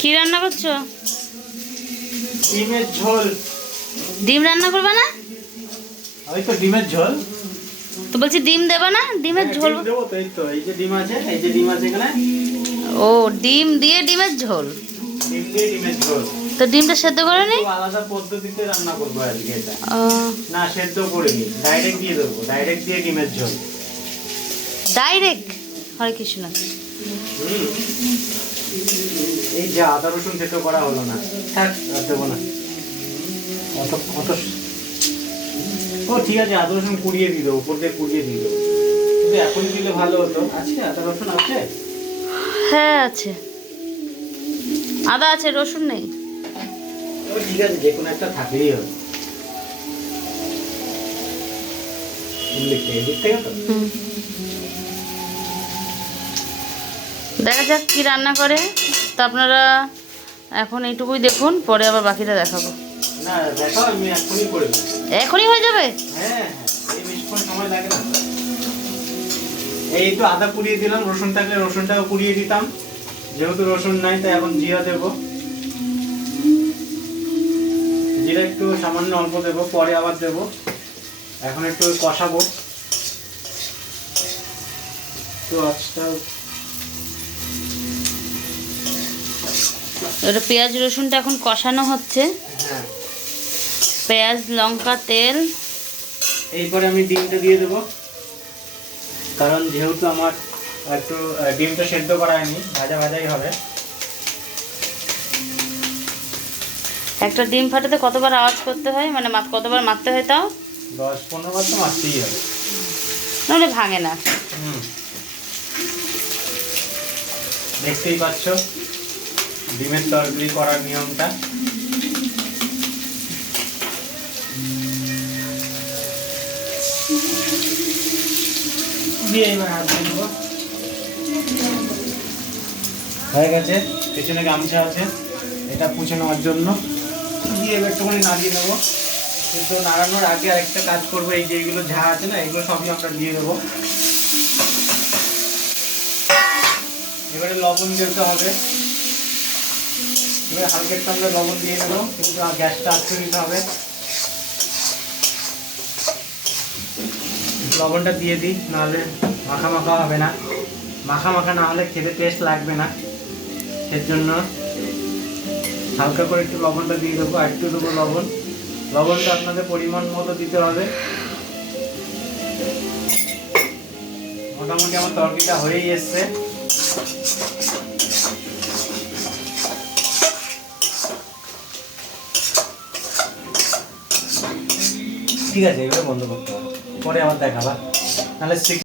কি রান্না করছ? ডিমের ঝোল। ডিম রান্না করবে না? ওই তো ডিমের ঝোল। তো বলছি ডিম দেবে না? ডিমের হ্যাঁ, ঝোল দেবো তো এই তো এই যে ডিম আছে এই যে ডিম আছে এখানে। ও ডিম দিয়ে ডিমের ঝোল। ডিম দিয়ে ডিমের ঝোল। তো ডিমটা সেদ্ধ করে নি? আলাদা পদ্ধতিতে রান্না করব আজকে এটা। না সেদ্ধ করিনি ডাইরেক্ট দিয়ে দেবো ডাইরেক্ট দিয়ে ডিমের ঝোল। ডাইরেক্ট হরে কৃষ্ণ। এই যে আদা রসুন সেদ্ধ করা হলো না। থাক আর দেবো না। অত অত ও ঠিক আছে আদা রসুন কুড়িয়ে দিয়ে দেবো উপর দিয়ে কুড়িয়ে দিয়ে দেবো। কিন্তু এখন দিলে ভালো হতো। আছে আদা রসুন আছে? হ্যাঁ আছে। আদা আছে রসুন নেই। ও ঠিক আছে যে কোনো একটা থাকলেই হবে। থেকে? এদিক থেকে তো? দেখা যাক কি রান্না করে। তো আপনারা এখন এইটুকুই দেখুন পরে আবার বাকিটা দেখাবো। না দেখো আমি এখনই হয়ে যাবে? হ্যাঁ হ্যাঁ এই তো আদা পুড়িয়ে দিলাম রসুন থাকলে রসুনটাও পুড়িয়ে দিতাম। যেহেতু রসুন নাই তাই এখন জিরা দেব। জিরা একটু সামান্য অল্প দেবো পরে আবার দেব। এখন একটু কষাবো। তো আজটা এবার পেঁয়াজ রসুনটা এখন কষানো হচ্ছে। হ্যাঁ। পেঁয়াজ লঙ্কা তেল। এইপরে আমি ডিমটা দিয়ে দেবো। কারণ যেহেতু আমার একটু ডিমটা সেদ্ধ করা হয়নি ভাজা ভাজাই হবে। একটা ডিম ফাটাতে কতবার আওয়াজ করতে হয়? মানে মাপ কতবার মারতে হয় তাও? দশ পনেরো বার তো মারতেই হবে। নাহলে ভাঙে না। দেখতেই পাচ্ছ। ডিমের তরকারি করার নিয়মটা। দিয়ে এবার হয়ে গেছে, পেছনে গামছা আছে, এটা পুছে নেওয়ার জন্য। দিয়ে এবার একটুখানি নাড়িয়ে নেব। কিন্তু নাড়ানোর আগে আরেকটা কাজ করব, এই যে এইগুলো ঝা আছে না, এগুলো সবই আমরা দিয়ে দেবো। এবারে লবণ দিতে হবে। এবারে হালকা একটু আমরা লবণ দিয়ে নেব কিন্তু গ্যাসটা আটকে দিতে হবে। লবণটা দিয়ে দিই, নাহলে মাখা মাখা হবে না। মাখা মাখা না হলে খেতে টেস্ট লাগবে না। এর জন্য হালকা করে একটু লবণটা দিয়ে দেবো, আর একটু দেবো লবণ। লবণটা আপনাদের পরিমাণ মতো দিতে হবে। মোটামুটি আমার তরকারিটা হয়েই এসছে। ঠিক আছে এবার বন্ধ করতে পরে আমার দেখাবা। নাহলে